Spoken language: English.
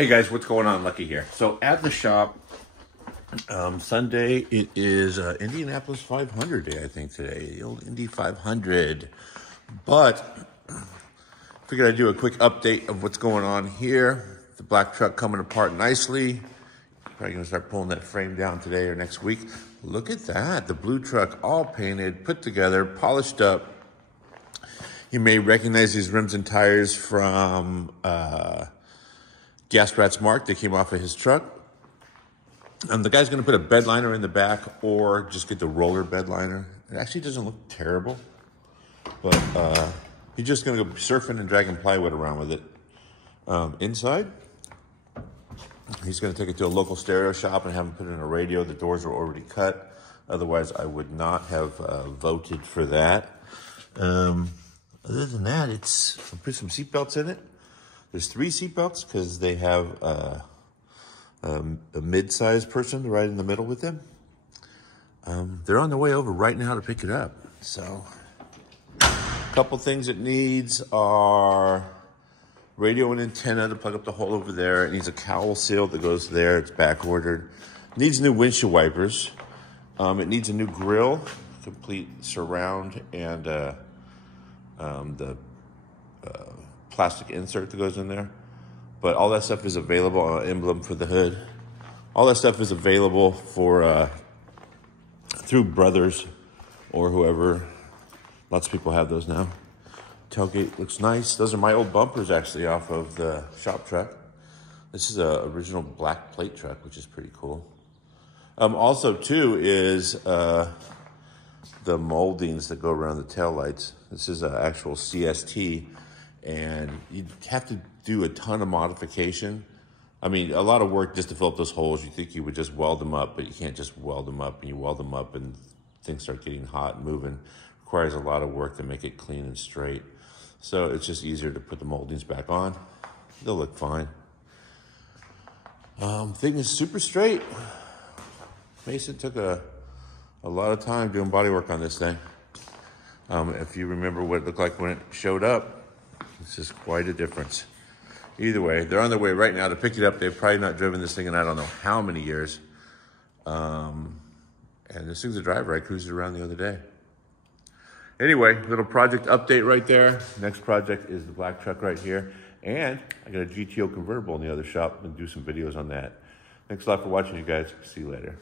Hey guys, what's going on? Lucky here. So at the shop, Sunday, it is Indianapolis 500 day, I think today, the old Indy 500. But figured I'd do a quick update of what's going on here. The black truck coming apart nicely. Probably gonna start pulling that frame down today or next week. Look at that, the blue truck all painted, put together, polished up. You may recognize these rims and tires from Gas Rat's Mark. They came off of his truck. The guy's gonna put a bed liner in the back or just get the roller bed liner. It actually doesn't look terrible, but he's just gonna go surfing and dragging plywood around with it. Inside, he's gonna take it to a local stereo shop and have him put in a radio. The doors are already cut. Otherwise, I would not have voted for that. Other than that, I'll put some seatbelts in it. There's 3 seatbelts because they have a mid-sized person right in the middle with them. They're on their way over right now to pick it up. So, a couple things it needs are radio and antenna to plug up the hole over there. It needs a cowl seal that goes there. It's back ordered. It needs new windshield wipers. It needs a new grill, complete surround, and the plastic insert that goes in there. But all that stuff is available on an emblem for the hood. All that stuff is available for through Brothers or whoever. Lots of people have those now. Tailgate looks nice. Those are my old bumpers actually off of the shop truck. This is a original black plate truck, which is pretty cool. Also too is the moldings that go around the taillights. This is an actual CST, and you'd have to do a ton of modification. I mean, a lot of work just to fill up those holes. You think you would just weld them up, but you can't just weld them up, and you weld them up and things start getting hot and moving. Requires a lot of work to make it clean and straight. So it's just easier to put the moldings back on. They'll look fine. Thing is super straight. Mason took a lot of time doing body work on this thing. If you remember what it looked like when it showed up, this is quite a difference. Either way, they're on their way right now to pick it up. They've probably not driven this thing in I don't know how many years. And this thing's a driver. I cruised it around the other day. Anyway, little project update right there. Next project is the black truck right here. And I got a GTO convertible in the other shop and do some videos on that. Thanks a lot for watching, you guys. See you later.